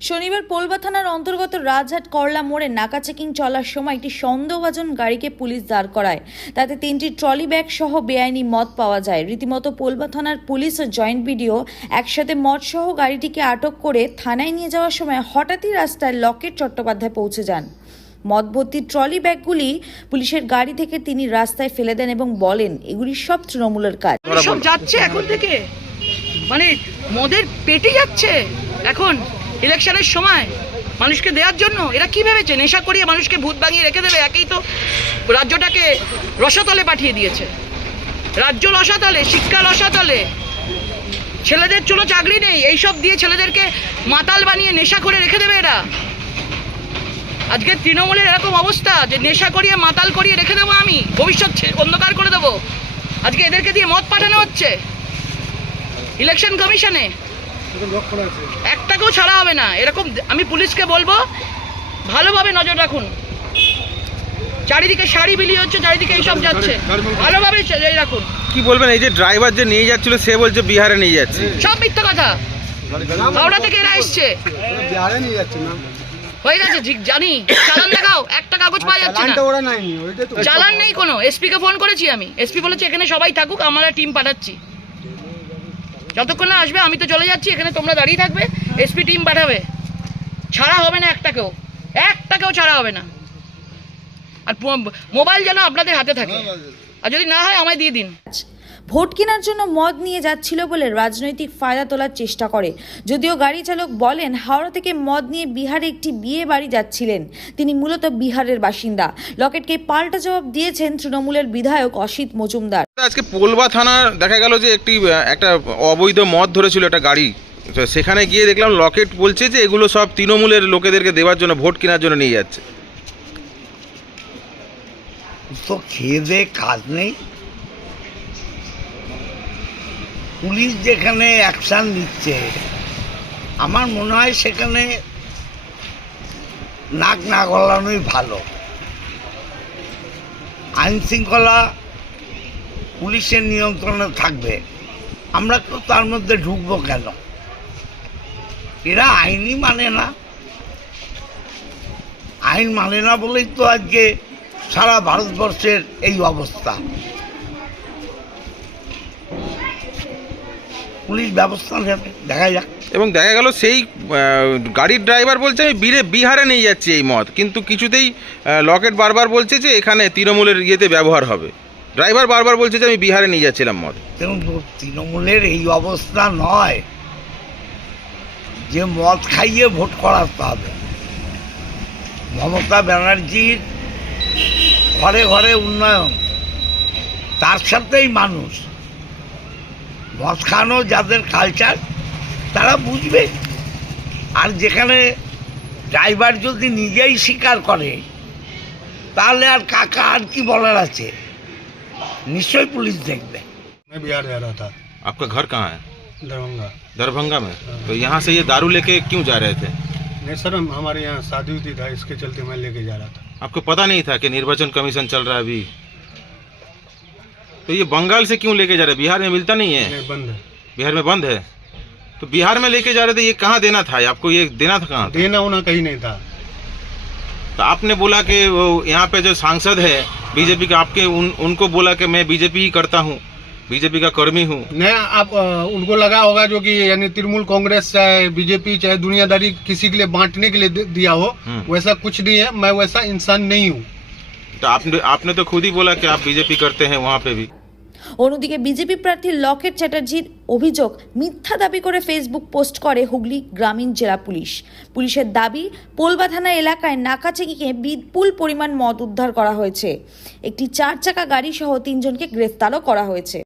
শনিবার পোলবা থানার অন্তর্গত রাজহাট করলা মোড়ে নাকা চেকিং চলার সময় একটি সন্দেহভাজন গাড়িকে পুলিশ দাঁড় করায়। তাতে তিনটি ট্রলি ব্যাগ সহ বেআইনি মদ পাওয়া যায়। রীতিমতো পোলবা থানার পুলিশ ও জয়েন্ট ভিডিও একসাথে মদ সহ গাড়িটিকে আটক করে থানায় নিয়ে যাওয়ার সময় হঠাৎই রাস্তায় লকেট চট্টোপাধ্যায় পৌঁছে যান। মদ ভর্তি ট্রলি ব্যাগগুলি পুলিশের গাড়ি থেকে তিনি রাস্তায় ফেলে দেন এবং বলেন, এগুলি সব তৃণমূলের কাজ। যাচ্ছে এখন থেকে? মানে মদের পেটে যাচ্ছে এখন? ইলেকশনের সময় মানুষকে দেওয়ার জন্য এরা কি ভেবেছে নেশা করিয়ে মানুষকে ভূত বানিয়ে রেখে দেবে? একেই তো রাজ্যটাকে রসাতলে পাঠিয়ে দিয়েছে। রাজ্য রসাতলে, শিক্ষা রসাতলে। ছেলেদের চলো চাকরি নেই, এইসব দিয়ে ছেলেদেরকে মাতাল বানিয়ে নেশা করে রেখে দেবে এরা। আজকে তৃণমূলের এরকম অবস্থা যে নেশা করিয়ে, মাতাল করিয়ে রেখে দেবো আমি। ভবিষ্যৎ অন্ধকার করে দেবো। আজকে এদেরকে দিয়ে মত পাঠানো হচ্ছে। ইলেকশন কমিশনে একটাকেও ছাড়া হবে না। এরকম আমি পুলিশকে বলব ভালোভাবে নজর রাখুন। চারিদিকে শাড়ি বিলি হচ্ছে চারিদিকে এইসব যাচ্ছে। ভালোভাবে রাখুন। কি বলবেন এই যে ড্রাইভার যে নিয়ে যাচ্ছিল সে বলছে বিহারে নিয়ে যাচ্ছে। সব মিথ্যা কথা। হাওড়া থেকে এরা এসছে। বিহারে নিয়ে যাচ্ছে না। হয়ে গেছে জানি। চালান দেখাও একটা কাগজ পাওয়া যাচ্ছে না। চালান নেই কোনো। এসপি কে ফোন করেছি আমি। এসপি বলেছে এখানে সবাই থাকুক আমরা টিম পাঠাচ্ছি। যতক্ষণ না আসবে আমি তো চলে যাচ্ছি এখানে তোমরা দাঁড়িয়ে থাকবে এসপি টিম পাঠাবে। ছাড়া হবে না একটাকেও। একটাকেও ছাড়া হবে না। আর মোবাইল যেন আপনাদের হাতে থাকে। আর যদি না হয় আমায় দিয়ে দিন। ভোট কেনার জন্য মদ নিয়ে যাচ্ছিল বলে রাজনৈতিক ফায়দা তোলার চেষ্টা করে। যদিও গাড়ি চালক বলেন হাওড়া থেকে মদ নিয়ে বিহারে একটি বিয়ে বাড়ি যাচ্ছিলেন। তিনি মূলত বিহারের বাসিন্দা। লকেটকে পাল্টা জবাব দিয়েছেন তৃণমূলের বিধায়ক অসিত মজুমদার। আজকে পোলবা থানা দেখা গেল যে একটি একটা অবৈধ মদ ধরেছিল একটা গাড়ি। সেখানে গিয়ে দেখলাম লকেট বলছে যে এগুলো সব তৃণমূলের লোকেদেরকে দেওয়ার জন্য ভোট কেনার জন্য নিয়ে যাচ্ছে। তো খেয়ে দে কাজ নেই। পুলিশ যেখানে অ্যাকশান নিচ্ছে, আমার মনে হয় সেখানে নাক না গলানোই ভালো। আইন শৃঙ্খলা পুলিশের নিয়ন্ত্রণে থাকবে। আমরা তো তার মধ্যে ঢুকবো কেন? এরা আইনই মানে না। আইন মানে না বলেই তো আজকে সারা ভারতবর্ষের এই অবস্থা। পুলিশ ব্যবস্থা নেবে দেখা যাক। এবং দেখা গেল সেই গাড়ির ড্রাইভার বলছে আমি বীরে বিহারে নিয়ে যাচ্ছি এই মদ। কিন্তু কিছুতেই লকেট বারবার বলছে যে এখানে তৃণমূলের ইয়েতে ব্যবহার হবে। ড্রাইভার বারবার বলছে যে আমি বিহারে নিয়ে যাচ্ছিলাম মদ। দেখুন তৃণমূলের এই অবস্থা নয় যে মদ খাইয়ে ভোট করাতে হবে। মমতা ব্যানার্জির ঘরে ঘরে উন্নয়ন তার সাথেই মানুষ। মদ খানো যাদের কালচার তারা বুঝবে আর যেখানে ড্রাইভার যদি নিজেই স্বীকার করে তাহলে আর কাকা আর কি বলার আছে নিশ্চয়ই পুলিশ দেখবে मैं बिहार जा रहा था आपका घर कहाँ है दरभंगा दरभंगा में तो यहाँ से ये दारू लेके क्यों जा रहे थे नहीं सर हम- हमारे यहाँ शादी उदी था इसके चलते मैं लेके जा रहा था आपको पता नहीं था कि निर्वाचन कमीशन चल रहा है अभी तो ये बंगाल से क्यों लेके जा रहे? बिहार में मिलता नहीं है। बंद है। बिहार में बंद है? तो बिहार में लेके जा रहे थे ये कहाँ देना था? आपको ये देना था कहाँ देना होना कहीं नहीं था। तो आपने बोला कि वो यहाँ पे जो सांसद है बीजेपी का आपके उन, उनको बोला कि मैं बीजेपी ही करता हूँ बीजेपी का कर्मी हूँ। नहीं आप उनको लगा होगा जो कि यानी तृणमूल कांग्रेस चाहे बीजेपी चाहे दुनियादारी किसी के लिए बांटने के लिए दिया हो हम्म। वैसा कुछ नहीं है मैं वैसा इंसान नहीं हूँ। तो आपने आपने तो खुद ही बोला कि आप बीजेपी करते हैं वहाँ पे भी। অন্যদিকে বিজেপি প্রার্থী লকেট চ্যাটার্জির অভিযোগ মিথ্যা দাবি করে ফেসবুক পোস্ট করে হুগলি গ্রামীণ জেলা পুলিশ। পুলিশের দাবি, পোলবা থানা এলাকায় নাকাচেকিকে বিপুল পরিমাণ মদ উদ্ধার করা হয়েছে। একটি চার চাকা গাড়ি সহ তিনজনকে গ্রেফতারও করা হয়েছে।